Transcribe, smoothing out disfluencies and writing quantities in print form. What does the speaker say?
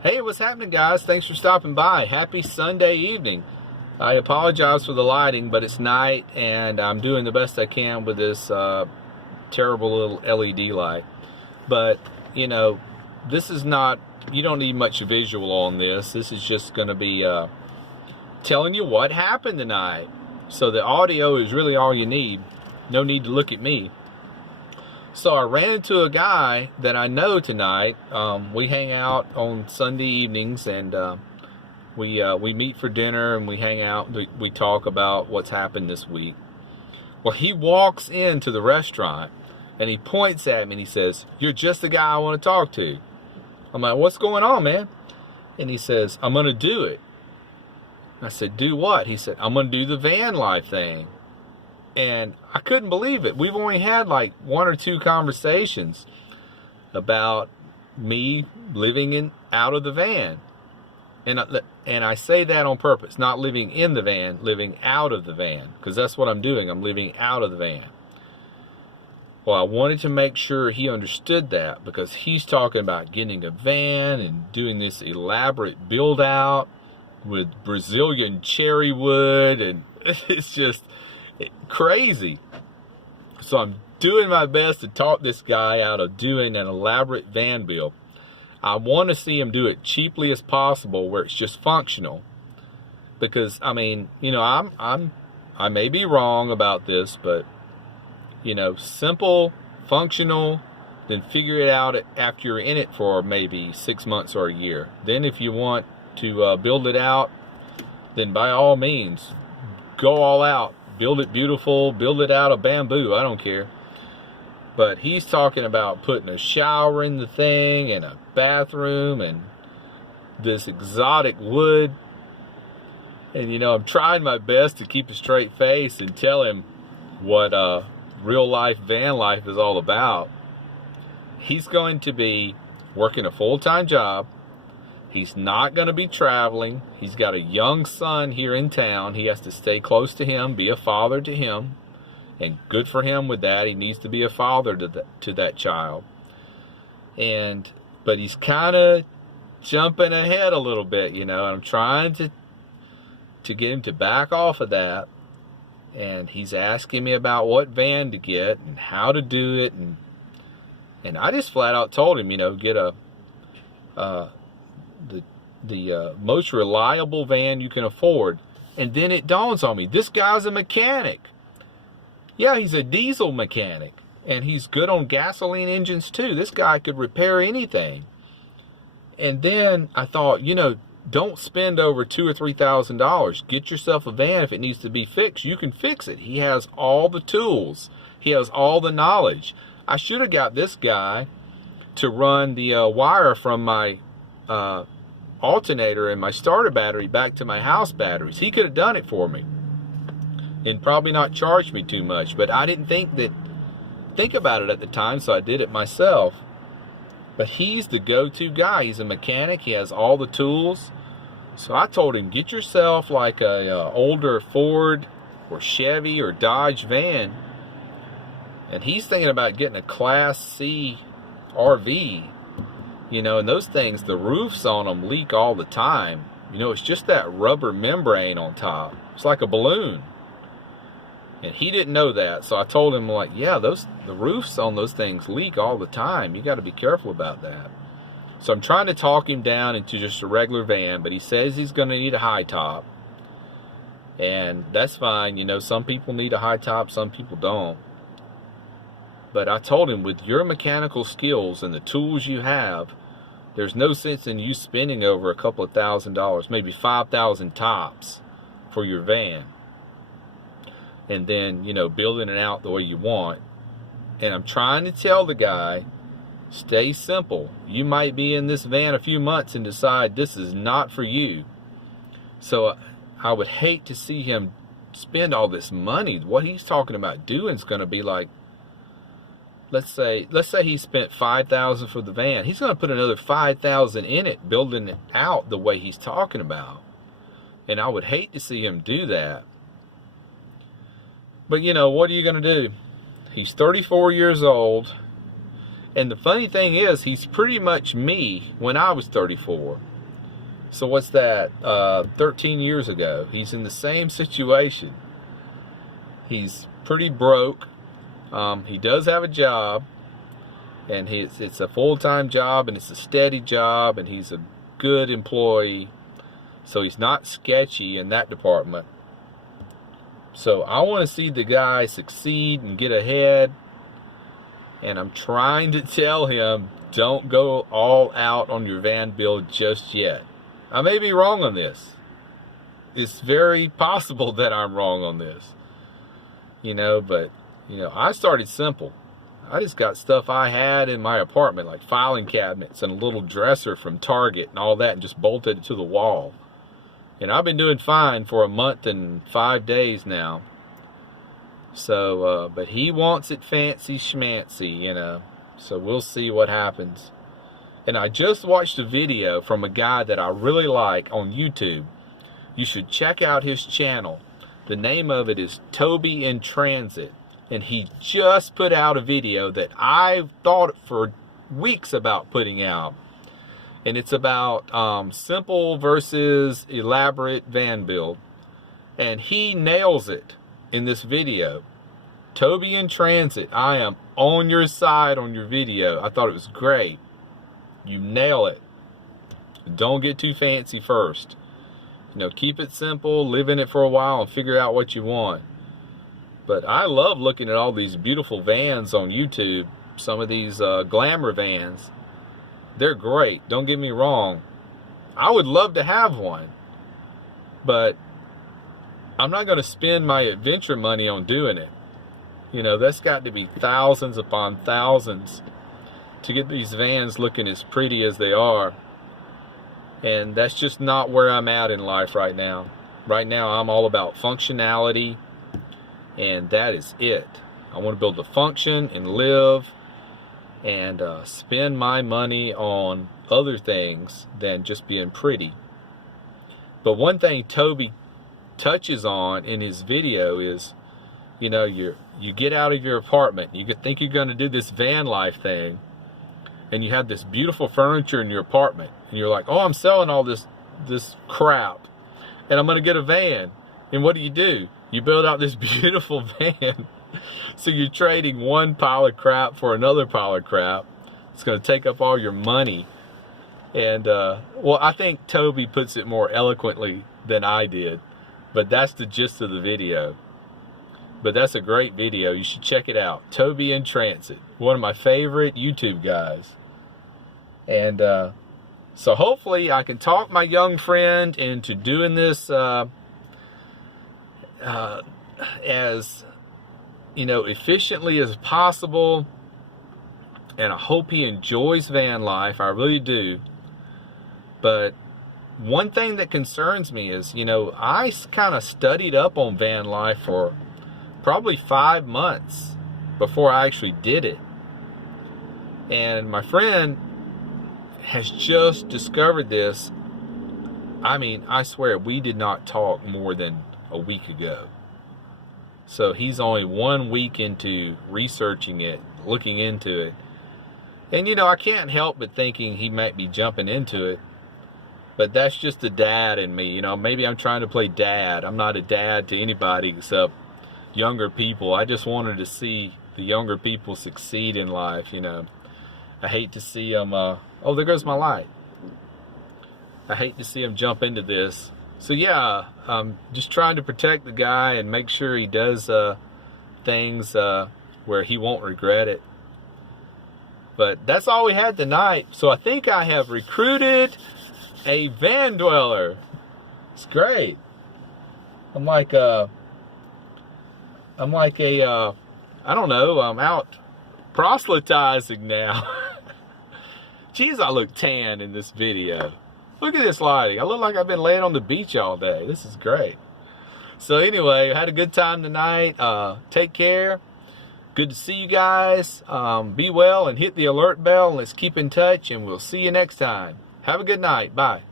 Hey, what's happening, guys? Thanks for stopping by. Happy Sunday evening. I apologize for the lighting, but it's night and I'm doing the best I can with this terrible little LED light. But, this is not, you don't need much visual on this. This is just going to be telling you what happened tonight. So the audio is really all you need. No need to look at me. So I ran into a guy that I know tonight. We hang out on Sunday evenings, and we meet for dinner, and we hang out. We talk about what's happened this week. Well, he walks into the restaurant, and he points at me, and he says, "You're just the guy I want to talk to." I'm like, "What's going on, man?" And he says, "I'm going to do it." I said, "Do what?" He said, "I'm going to do the van life thing." And I couldn't believe it. We've only had like one or two conversations about me living out of the van. And I say that on purpose, not living in the van, living out of the van, because that's what I'm doing. I'm living out of the van. Well, I wanted to make sure he understood that, because he's talking about getting a van and doing this elaborate build out with Brazilian cherry wood, and it's just crazy. So I'm doing my best to talk this guy out of doing an elaborate van build. I want to see him do it cheaply as possible, where it's just functional. Because I mean, I may be wrong about this, but simple, functional, then figure it out after you're in it for maybe 6 months or a year. Then if you want to build it out, then by all means, go all out. Build it beautiful, build it out of bamboo, I don't care. But he's talking about putting a shower in the thing and a bathroom and this exotic wood. And I'm trying my best to keep a straight face and tell him what real life van life is all about. He's going to be working a full-time job. He's not going to be traveling. He's got a young son here in town. He has to stay close to him, be a father to him. And good for him with that. He needs to be a father to that child. But he's kind of jumping ahead a little bit, and I'm trying to get him to back off of that. And he's asking me about what van to get and how to do it. And I just flat out told him, get the most reliable van you can afford. And then it dawns on me, this guy's a mechanic. Yeah, he's a diesel mechanic, and he's good on gasoline engines too. This guy could repair anything. And then I thought, don't spend over $2,000 or $3,000. Get yourself a van. If it needs to be fixed, you can fix it. He has all the tools. He has all the knowledge. I should have got this guy to run the wire from my alternator and my starter battery back to my house batteries. He could have done it for me and probably not charged me too much, but I didn't think about it at the time, so I did it myself. But he's the go-to guy. He's a mechanic. He has all the tools. So I told him, get yourself like a older Ford or Chevy or Dodge van. And he's thinking about getting a Class C RV. And those things, the roofs on them leak all the time. It's just that rubber membrane on top. It's like a balloon. And he didn't know that. So I told him, yeah, the roofs on those things leak all the time. You got to be careful about that. So I'm trying to talk him down into just a regular van, but he says he's going to need a high top. And that's fine. Some people need a high top, some people don't. But I told him, with your mechanical skills and the tools you have, there's no sense in you spending over a couple of $1,000, maybe $5,000 tops for your van. And then, building it out the way you want. And I'm trying to tell the guy, stay simple. You might be in this van a few months and decide this is not for you. So I would hate to see him spend all this money. What he's talking about doing is going to be like, let's say he spent $5,000 for the van. He's going to put another $5,000 in it, building it out the way he's talking about. And I would hate to see him do that. But what are you going to do? He's 34 years old, And the funny thing is, he's pretty much me when I was 34. So what's that, 13 years ago. He's in the same situation. He's pretty broke. He does have a job, and it's a full-time job, and it's a steady job, and he's a good employee. So he's not sketchy in that department. So I want to see the guy succeed and get ahead. And I'm trying to tell him, don't go all out on your van build just yet. I may be wrong on this. It's very possible that I'm wrong on this. But, I started simple. I just got stuff I had in my apartment, like filing cabinets and a little dresser from Target and all that, and just bolted it to the wall. And I've been doing fine for a month and 5 days now. So, but he wants it fancy schmancy, So we'll see what happens. And I just watched a video from a guy that I really like on YouTube. You should check out his channel. The name of it is Toby in Transit. And he just put out a video that I've thought for weeks about putting out. And it's about simple versus elaborate van build. And he nails it in this video. Toby in Transit, I am on your side on your video. I thought it was great. You nail it. Don't get too fancy first. Keep it simple, live in it for a while, and figure out what you want. But I love looking at all these beautiful vans on YouTube. Some of these glamour vans. They're great, don't get me wrong. I would love to have one. But I'm not going to spend my adventure money on doing it. That's got to be thousands upon thousands to get these vans looking as pretty as they are. And that's just not where I'm at in life right now. Right now I'm all about functionality, and that is it. I want to build the function and live and spend my money on other things than just being pretty. But one thing Toby touches on in his video is, you get out of your apartment, you think you're going to do this van life thing, and you have this beautiful furniture in your apartment, and you're like, oh, I'm selling all this crap, and I'm going to get a van. And what do? You build out this beautiful van. So you're trading one pile of crap for another pile of crap. It's going to take up all your money. And, well, I think Toby puts it more eloquently than I did, but that's the gist of the video. But that's a great video. You should check it out. Toby in Transit. One of my favorite YouTube guys. And so hopefully I can talk my young friend into doing this as, efficiently as possible. And I hope he enjoys van life. I really do. But one thing that concerns me is, I kind of studied up on van life for probably 5 months before I actually did it. And my friend has just discovered this. I swear we did not talk more than a week ago. So he's only 1 week into researching it, looking into it. And I can't help but thinking he might be jumping into it. But that's just the dad in me. Maybe I'm trying to play dad. I'm not a dad to anybody except younger people. I just wanted to see the younger people succeed in life. I hate to see them, oh, there goes my light. I hate to see them jump into this. So yeah, I'm just trying to protect the guy and make sure he does things where he won't regret it. But that's all we had tonight. So I think I have recruited a van dweller. It's great. I'm like a I don't know, I'm out proselytizing now. Jeez, I look tan in this video. Look at this lighting. I look like I've been laying on the beach all day. This is great. So anyway, I had a good time tonight. Take care. Good to see you guys. Be well and hit the alert bell. Let's keep in touch, and we'll see you next time. Have a good night. Bye.